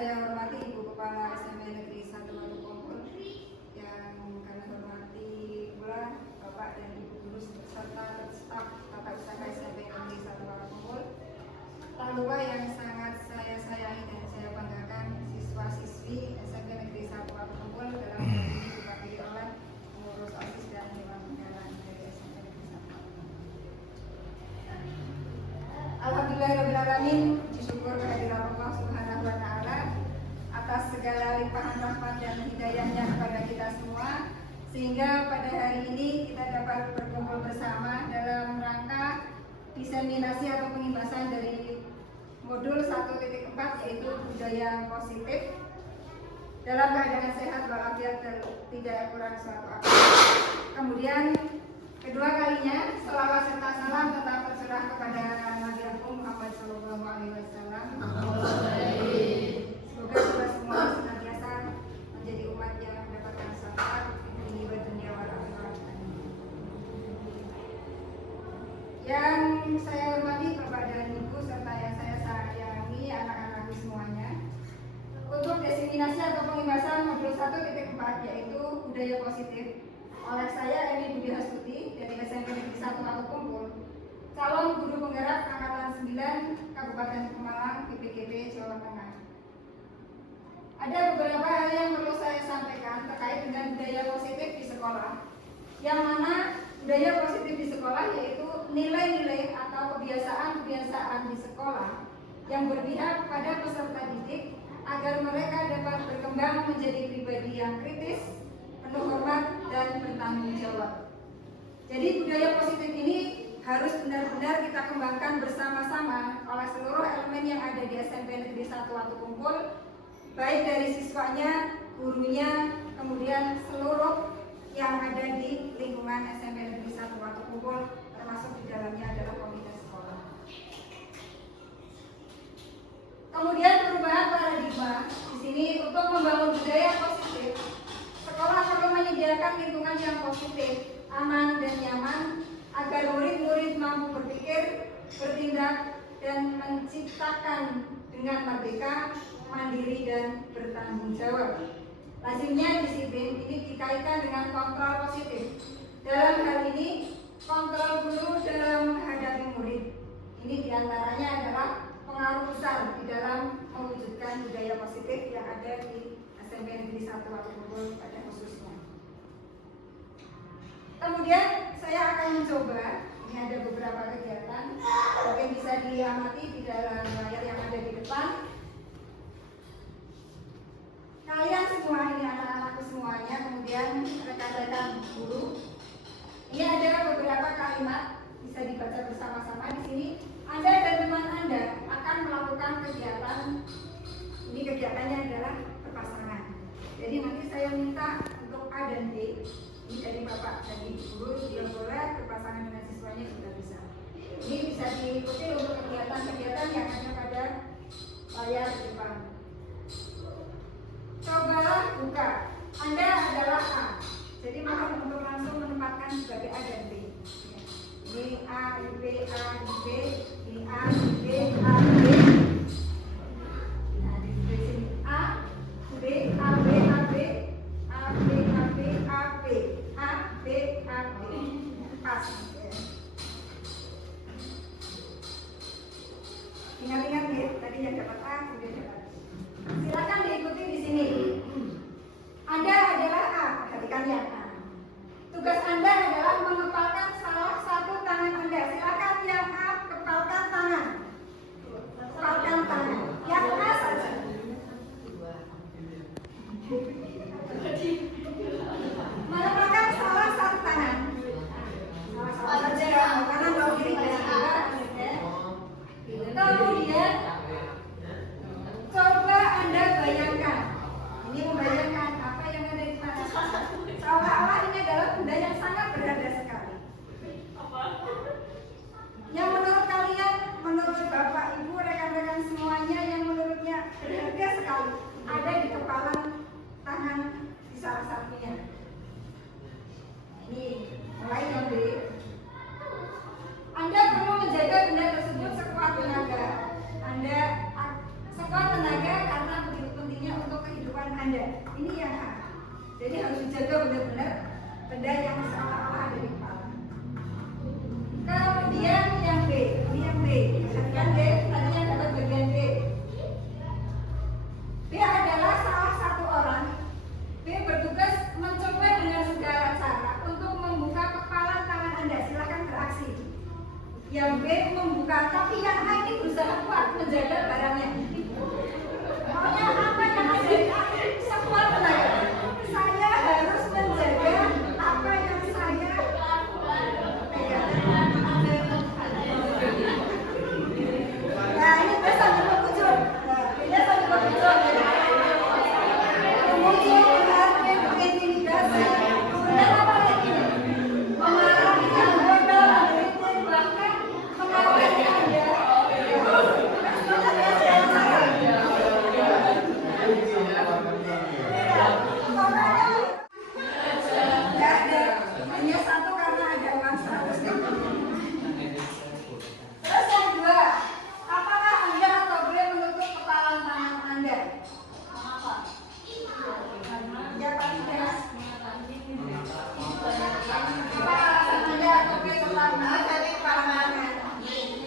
saya hormati Ibu Kepala SMP Negeri 1 Watu Kumpul, yang kami hormati pula Bapak dan Ibu Guru serta staf Tata Usaha SMP Negeri 1 Watu Kumpul. Tak lupa yang sangat saya sayangi dan saya banggakan siswa-siswi SMP Negeri 1 Watu Kumpul dalam hal ini diwakili oleh pengurus OSIS dan Dewan Pembinaan dari SMP Negeri 1 Watu Kumpul. Alhamdulillahirrahmanirrahim, syukur kehadirat Allah Subhanahu wa Ta'ala atas segala limpahan rahmat dan hidayahnya kepada kita semua, sehingga pada hari ini kita dapat berkumpul bersama dalam rangka diseminasi atau pengimbasan dari modul 1.4, yaitu budaya positif dalam keadaan sehat walafiat dan tidak kurang suatu apa. Kemudian kedua kalinya selawat serta salam tetap terserah kepada Nabi Muhammad SAW. Semoga kita semua senantiasa menjadi umat yang mendapatkan syafaat di dunia wal akhirat. Yang saya hormati Bapak dan Ibu serta yang saya sayangi anak-anakku semuanya, untuk diseminasi atau pengimbasan modul 1.4 yaitu budaya positif oleh saya Emi Budi Hastuti dari SMP Negeri 1 Watu Kumpul, calon guru penggerak angkatan 9 Kabupaten Pemalang, PPKP Jawa Tengah. Ada beberapa hal yang perlu saya sampaikan terkait dengan budaya positif di sekolah, yang mana budaya positif di sekolah yaitu nilai-nilai atau kebiasaan-kebiasaan di sekolah yang berpihak pada peserta didik agar mereka dapat berkembang menjadi pribadi yang kritis, penuh hormat dan bertanggung jawab. Jadi budaya positif ini harus benar-benar kita kembangkan bersama-sama oleh seluruh elemen yang ada di SMP Negeri 1 Watu Kumpul, baik dari siswanya, gurunya, kemudian seluruh yang ada di lingkungan SMP Negeri 1 Watu Kumpul, termasuk di dalamnya adalah komite sekolah. Kemudian perubahan paradigma di sini untuk membangun budaya positif. Sekolah perlu menyediakan lingkungan yang positif, aman dan nyaman agar murid-murid mampu berpikir, bertindak, dan menciptakan dengan merdeka, mandiri, dan bertanggung jawab. Lazimnya disiplin ini dikaitkan dengan kontrol positif. Dalam hal ini, kontrol guru dalam menghadapi murid. Ini diantaranya adalah pengaruh besar di dalam mewujudkan budaya positif yang ada di SMP Negeri 1 Watu Kumpul pada khususnya. Kemudian saya akan mencoba, ini ada beberapa kegiatan, mungkin bisa diamati di dalam layar yang ada di depan. Kalian semua ini anak-anakku semuanya, kemudian rekan-rekan guru, ini ada beberapa kalimat bisa dibaca bersama-sama di sini. Anda dan teman Anda akan melakukan kegiatan. Ini kegiatannya adalah berpasangan. Jadi nanti saya minta untuk A dan B, ini dari Bapak dan Ibu Guru, dia boleh berpasangan dengan siswanya juga bisa. Ini bisa diikuti untuk kegiatan-kegiatan yang ada pada layar di depan. Cobalah buka. Anda adalah A, jadi mohon untuk langsung menempatkan sebagai A dan B. Ini A, ini B, A, ini B, ini A, ini B, A, B. Nah, di sini A, B, A, B, A, B, A, B, A, B, A, B, A, B, A, B. Pas. Ingat-ingat ya, tadi yang dapat A, kemudian dapat. Silakan diikuti di sini. Anda adalah A, perhatikan ya. Tugas Anda adalah mengepalkan salah satu tangan Anda. Silakan yang A, kepalkan tangan. Ini yang A. Jadi harus dijaga benar-benar benda yang seolah-olah ada di kepala. Kemudian yang B, ini yang B. Yang B tadi yang dapat bagian B. B adalah salah satu orang. B bertugas mencoba dengan segala cara untuk membuka kepala tangan Anda. Silakan beraksi. Yang B membuka, tapi yang A ini berusaha kuat menjaga barangnya. Pokoknya apa yang ada di A sekuat tenaga. Saya harus menjaga apa yang saya pegang. Nah ini biasa bermuncul. Biasa bermuncul. Muncul dengan intimidasi. Kemudian apa lagi? Mengalahkan anggota, bahkan mengalahkan Anda. Hanya satu karena ada uang 100 ribu. Terus yang kedua, apakah Anda atau boleh menutup kepala tangan Anda? Mengapa? Ya Pak tidak. Apa alasan Anda atau boleh tetap menutup kepala Anda?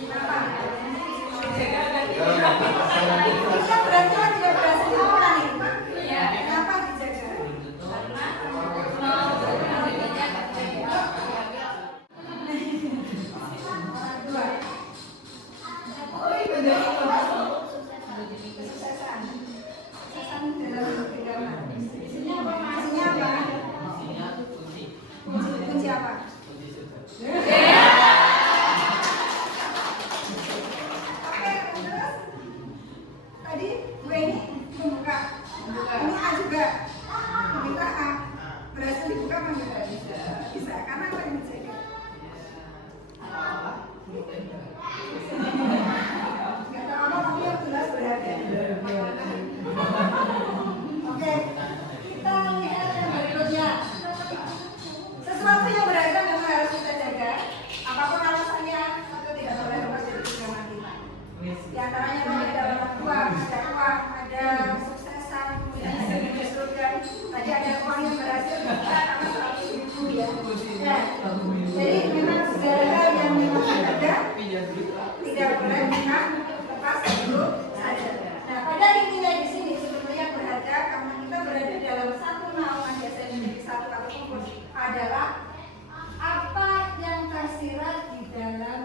Kenapa? Kita berarti tidak berhasil dilakukan nih. Kenapa dijaga? Kunci apa? Oke, terus tadi gue ini membuka. Ini A juga. Kita A berhasil dibuka apa enggak? Bisa. Karena apa yang dijaga? Nggak tahu apa tapi yang jelas berharga. Oke, kita lihat yang berikutnya. Sesuatu yang berharga memang harus kita jaga. Apapun alasannya, itu tidak boleh lepas dari pegangan kita. Di antaranya tadi ada orang tua, ada uang, ada suksesan, kemudian ada menuju surga. Tadi ada uang yang berhasil kita karena 100 ribu ya. Jadi memang segala hal yang memang ada tidak boleh kita lepas dulu saja. Nah, pada intinya di sini sebetulnya yang berharga karena kita berada dalam satu naungan biasa menjadi satu kata kumpul adalah apa yang tersirat di dalam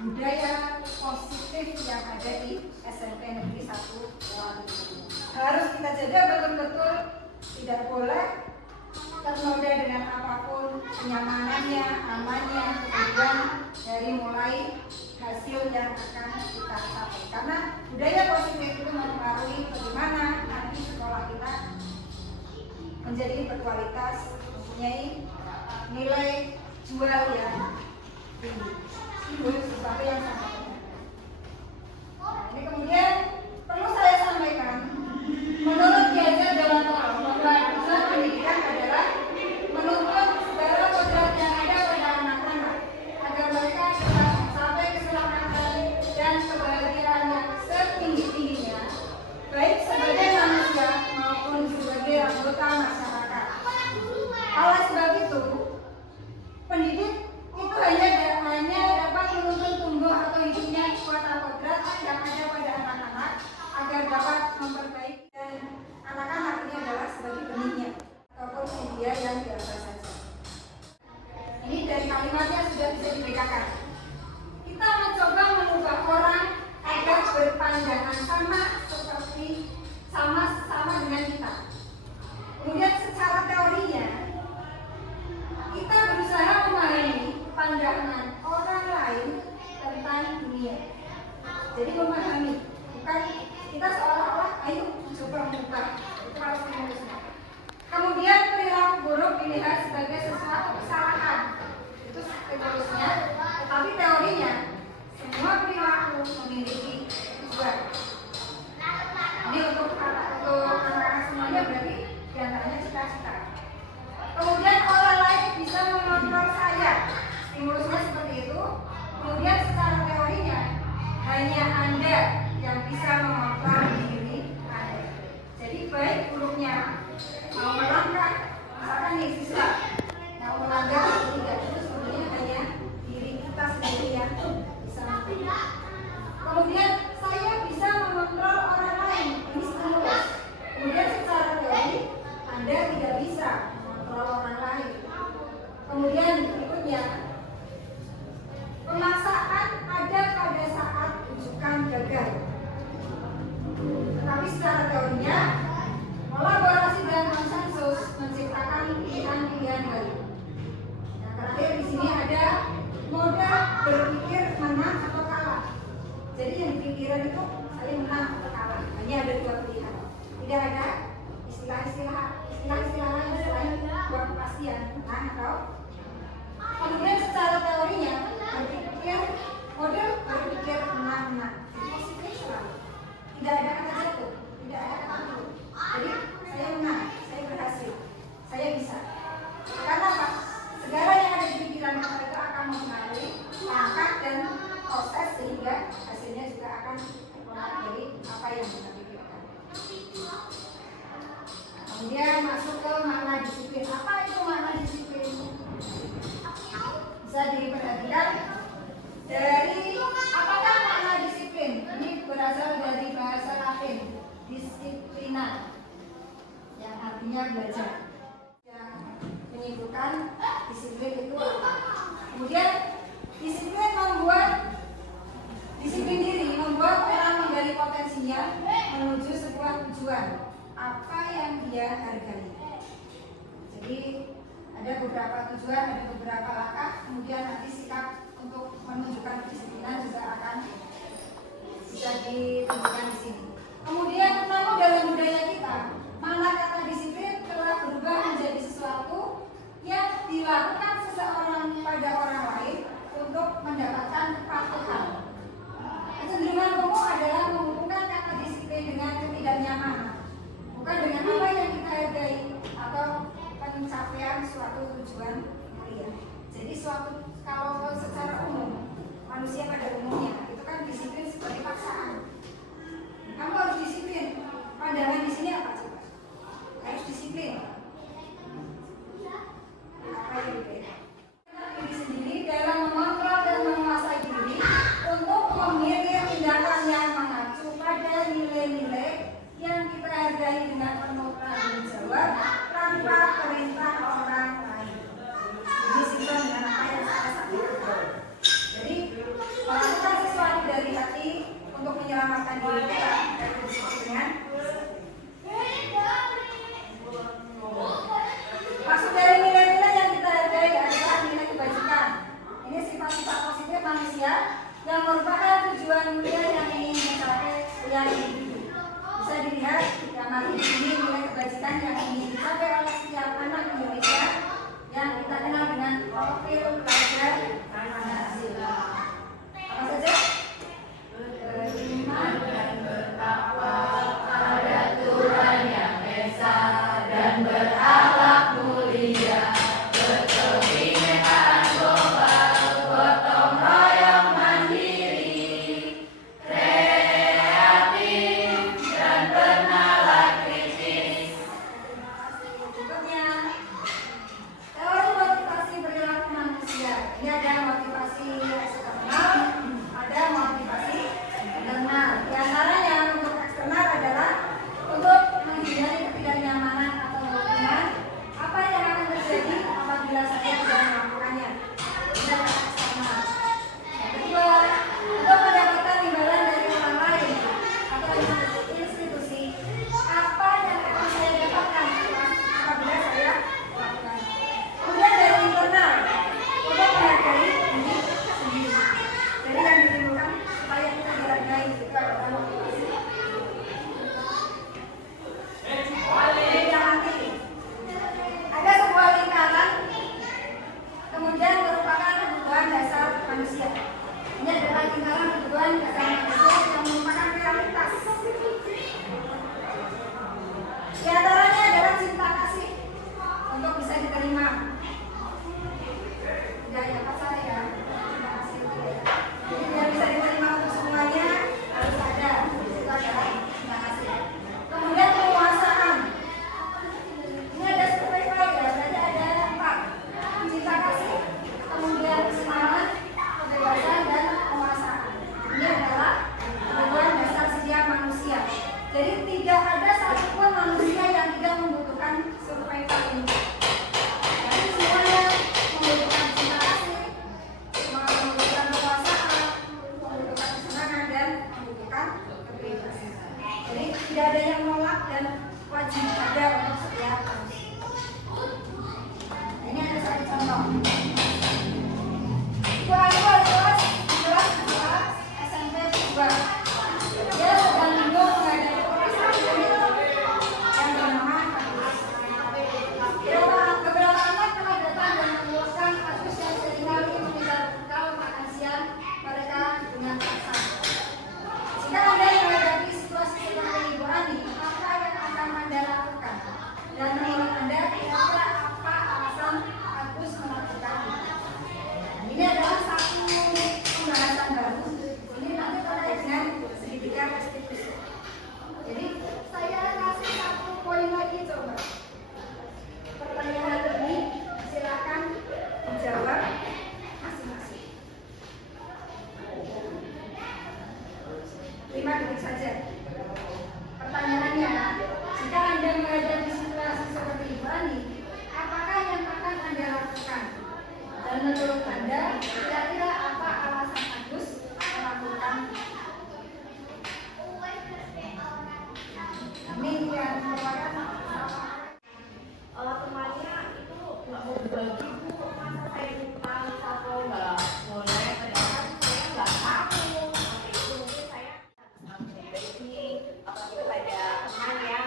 budaya positif yang ada di SMP Negeri 1 Waluyo. Harus kita jaga betul-betul, tidak boleh ternoda dengan apapun, kenyamanannya, amannya, kemudian dari mulai hasil yang akan kita capai. Karena budaya positif itu mempengaruhi bagaimana nanti sekolah kita menjadi berkualitas, mempunyai nilai jual yang tinggi. Itu sesuatu yang sangat penting. Nah, ini kemudian perlu saya sampaikan, menurut Diajar Dewanto bahwa tujuan pendidikan adalah menuntut segala kodrat yang ada pada anak-anak agar mereka dapat sampai keselamatan dan kebahagiaan yang setinggi-tingginya, baik sebagai manusia maupun sebagai anggota masyarakat. Oleh sebab itu, pendidik itu hanya dapat menuntun tumbuh atau hidupnya kuat atau kodrat yang ada pada anak-anak agar dapat memperbaiki, dan anak-anak ini adalah sebagai benihnya ataupun media yang biasa saja. Ini dari kalimatnya sudah bisa dibedakan. Kita mencoba mengubah orang agar berpandangan sama dengan kita. Kemudian secara teorinya kita berusaha memahami pandangan orang lain tentang dunia. Jadi memahami, bukan kita seolah-olah ayo coba mengubah. Itu harus dimuluskan. Kemudian perilaku buruk dilihat sebagai sesuatu kesalahan. Itu stimulusnya. Tetapi teorinya semua perilaku memiliki tujuan. Ini untuk anak-anak semuanya berarti diantaranya cita-cita. Kemudian orang lain bisa mengontrol saya. Stimulusnya seperti itu. Kemudian secara teorinya hanya Anda yang bisa mengontrol diri Anda. Jadi baik buruknya pikiran itu saling menang atau kalah. Hanya ada dua pilihan. Tidak ada istilah-istilah lain selain dua kepastian, menang atau. Kemudian secara teorinya berpikir model berpikir menang-menang. Positif selalu. Tidak ada kata jatuh, tidak ada kata turun. Jadi saya menang, saya berhasil, saya bisa. Karena apa? Segala yang ada di pikiran kita itu akan mempengaruhi langkah dan proses sehingga hasilnya juga akan terpengaruh dari apa yang kita pikirkan. Kemudian masuk ke makna disiplin. Apa itu makna disiplin? Bisa diperhatikan dari apakah makna disiplin? Ini berasal dari bahasa Latin, disiplina, yang artinya belajar. Yang menyimpulkan disiplin itu apa? Kemudian disiplin diri membuat orang menggali potensinya menuju sebuah tujuan apa yang dia hargai. Jadi ada beberapa tujuan, ada beberapa langkah, kemudian nanti sikap untuk menunjukkan kedisiplinan juga akan bisa ditunjukkan di sini. Kemudian namun dalam budaya kita, makna kata disiplin telah berubah menjadi sesuatu yang dilakukan seseorang pada orang lain untuk mendapatkan kepatuhan. Kecenderungan umum adalah menghubungkan kata disiplin dengan ketidaknyamanan, bukan dengan apa yang kita hargai atau pencapaian suatu tujuan mulia. Jadi kalau secara umum manusia pada umumnya itu kan disiplin sebagai paksaan. Kamu harus disiplin. Pandangan di sini apa coba? Harus disiplin. Apa yang berbeda? Diri sendiri dalam mengontrol dan menguasai diri untuk memilih tindakan yang mengacu pada nilai-nilai yang kita hargai dengan penuh tanggung jawab tanpa perintah orang lain. Ini sinkron dengan apa yang saya sampaikan. Jadi melakukan sesuatu dari hati untuk menyelamatkan diri kita dari kedisiplinan. Maksud dari nilai-nilai yang kita hargai adalah nilai kebajikan. Ini sifat-sifat positif manusia yang merupakan tujuan mulia yang ingin mencapai yang individu. Bisa dilihat gambar ini nilai kebajikan yang ingin dicapai oleh setiap anak Indonesia yang kita kenal dengan profil pelajar Pancasila. Apa saja? Beriman dan bertakwa pada Tuhan Yang Esa dan berakhlak mulia, berkebinekaan global, gotong royong mandiri, kreatif dan bernalar kritis. Berikutnya, teori motivasi perilaku manusia. Ini ada motivasi eksternal, ada motivasi internal. Di antaranya untuk eksternal adalah untuk menghindari ketidaknyamanan atau hukuman. Apa yang akan terjadi apabila saya tidak melakukannya? Ini adalah eksternal. Yang kedua, untuk mendapatkan imbalan dari orang lain atau institusi. Apa yang akan saya dapatkan apabila saya melakukan? Kemudian dari internal, untuk menghargai diri sendiri. Jadi yang ditimbulkan supaya kita dihargai itu adalah motivasi. Nanti ada sebuah lingkaran, kemudian merupakan kebutuhan dasar manusia. Ini adalah lingkaran kebutuhan dasar manusia yang merupakan realitas. Di antaranya adalah cinta kasih untuk bisa diterima. Tidak ya Pak saya, cinta kasih itu ya. Jadi biar bisa diterima untuk semuanya harus ada. Itu adalah cinta kasih. Kemudian penguasaan. Ini ada survival ya, berarti ada 4. Cinta kasih, kemudian kesenangan, kebebasan dan penguasaan. Ini adalah kebutuhan dasar setiap manusia. Jadi tidak ada satupun manusia yang tidak membutuhkan survival ini. Jadi balik saja. Pertanyaannya, jika Anda menghadapi situasi seperti ini, apakah yang akan Anda lakukan? Dan menurut Anda, kira-kira apa alasan Agus melakukan ini yang merupakan temannya itu nggak mau berbagi bu, masa saya minta satu nggak boleh, padahal saya nggak tahu seperti itu. Mungkin saya berbagi kepada teman yang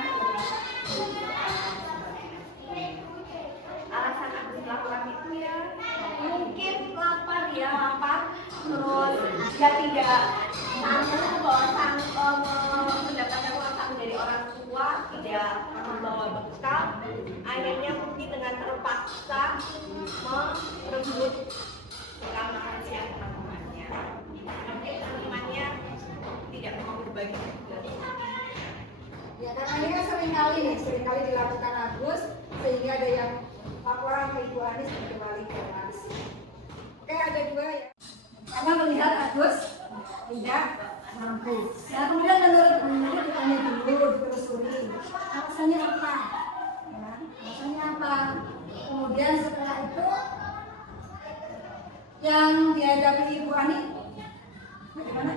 alasan aku melakukan itu ya mungkin lapar terus dia tidak sanggup mendapatkan uang saku dari orang tua, tidak membawa bekal, akhirnya mungkin dengan terpaksa merebut bekal makan siang teman-temannya. Mungkin teman-temannya tidak mau berbagi juga. ya, karena ini kan seringkali dilakukan Agus, sehingga ada yang laporan ke Ibu Anis dan kembali ke Anis. Oke, ada dua ya. Karena melihat Agus tidak mampu. Nah, kemudian menurut ditanya dulu, ditelusuri. Alasannya apa? Ya, alasannya apa? Kemudian setelah itu yang dihadapi Ibu Ani bagaimana?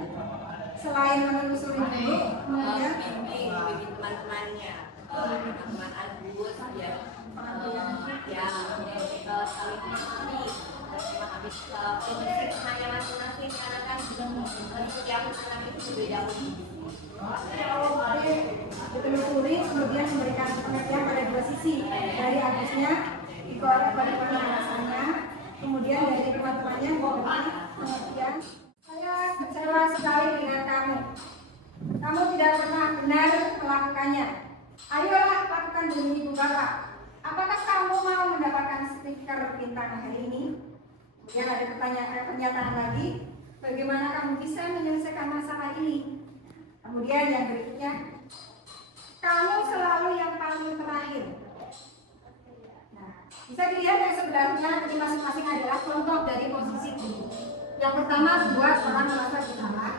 Selain menelusuri dulu, kemudian bagi teman-temannya, teman-teman Agus ya, saling mengerti. Terima habis kondisi temannya masing-masing karena kan setiap anak itu berbeda. ditelusuri, kemudian memberikan pengertian pada dua sisi, dari Agusnya dikorek bagaimana alasannya, kemudian dari teman-temannya memberikan pengertian. Saya kecewa sekali dengan kamu. Kamu tidak pernah benar melakukannya. Ayolah lakukan demi ibu bapak. Apakah kamu mau mendapatkan stiker bintang hari ini? Kemudian ada pernyataan lagi. Bagaimana kamu bisa menyelesaikan masalah ini? Kemudian yang berikutnya, kamu selalu yang paling terakhir. Nah, bisa dilihat yang sebenarnya ini masing-masing adalah contoh dari posisi ini. Yang pertama buat orang merasa bersalah,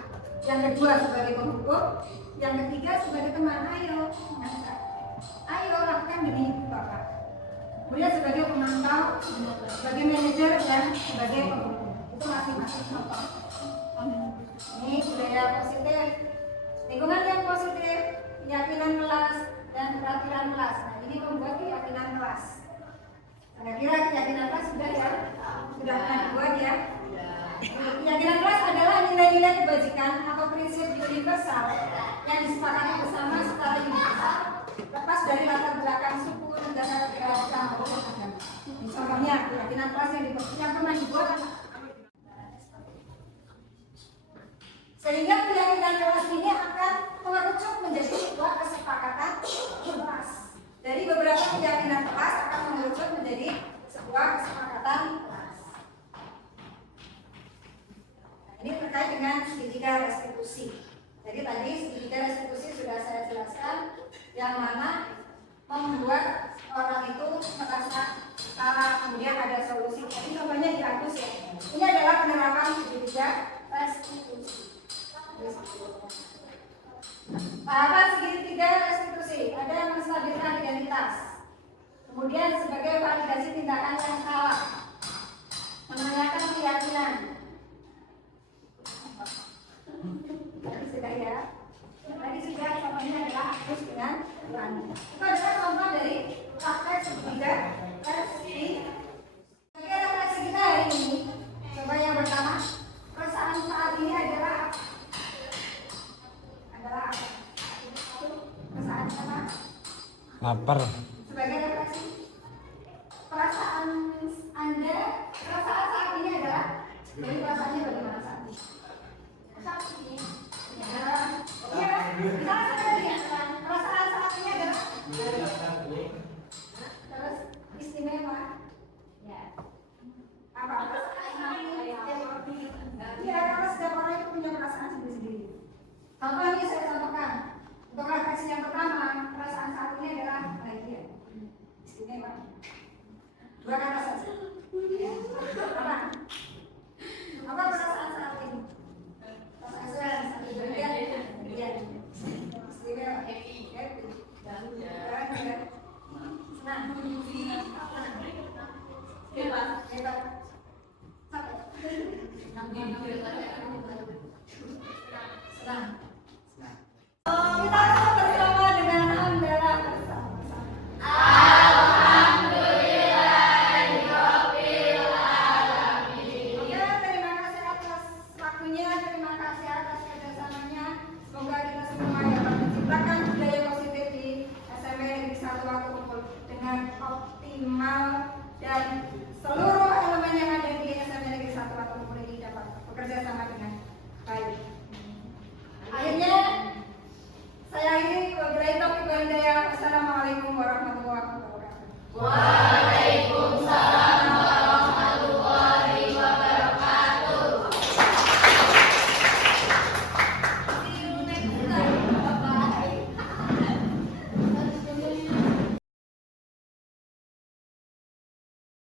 yang kedua sebagai penghukum, yang ketiga sebagai teman. Ayo lakukan demi bapak. Kemudian sebagai pemantau, sebagai manajer dan sebagai penghukum. Itu masing-masing contoh. Ini budaya positif, lingkungan yang positif, keyakinan kelas dan peraturan kelas. Nah, ini membuat keyakinan kelas. Saya kira keyakinan kelas sudah pernah dibuat ya. Keyakinan kelas adalah nilai-nilai kebajikan atau prinsip universal yang disepakati bersama secara universal, lepas dari latar belakang suku, negara, agama. Contohnya keyakinan kelas yang pernah dibuat, sehingga keyakinan kelas ini akan mengerucut menjadi sebuah kesepakatan kelas. Dari beberapa keyakinan kelas akan mengerucut menjadi sebuah kesepakatan kelas. Ini terkait dengan segitiga restitusi. Jadi tadi segitiga restitusi sudah saya jelaskan, yang mana membuat orang itu merasa salah, kemudian ada solusi. Jadi contohnya di Agus ya. Ini adalah penerapan segitiga restitusi. Tahapan segitiga restitusi ada menstabilkan identitas, kemudian sebagai validasi tindakan yang salah, menanyakan keyakinan. Tadi sudah contohnya adalah Agus dengan Rani. Itu adalah contoh dari praktek segitiga restitusi. Sebagai refleksi kita hari ini, coba yang pertama, perasaan saat ini adalah apa? Perasaan apa? Lapar. Sebagai refleksi, perasaan Anda, perasaan saat ini adalah, jadi perasaannya bagaimana saat ini? Saat ini, perasaan saat ini adalah terus istimewa. Ya. Apa? Ya, karena setiap orang itu punya perasaan sendiri-sendiri. Contoh ini saya contohkan. Untuk refleksi yang pertama, perasaan saat ini adalah bahagia, istimewa. Dua kata saja. Apa perasaan saat ini? Perasaan satu bahagia. Kita akan bersama dengan hamdalah bersama-sama. Oke, terima kasih atas waktunya, terima kasih atas kerjasamanya. Semoga kita semua dapat menciptakan budaya positif di SMP Negeri 1 Waru Kumpul dengan optimal dan seluruh elemen yang ada di SMP Negeri 1 Waru Kumpul ini dapat bekerja sama dengan baik. Akhirnya saya akhiri wabillahi taufiq wal hidayah. Wassalamualaikum warahmatullahi wabarakatuh.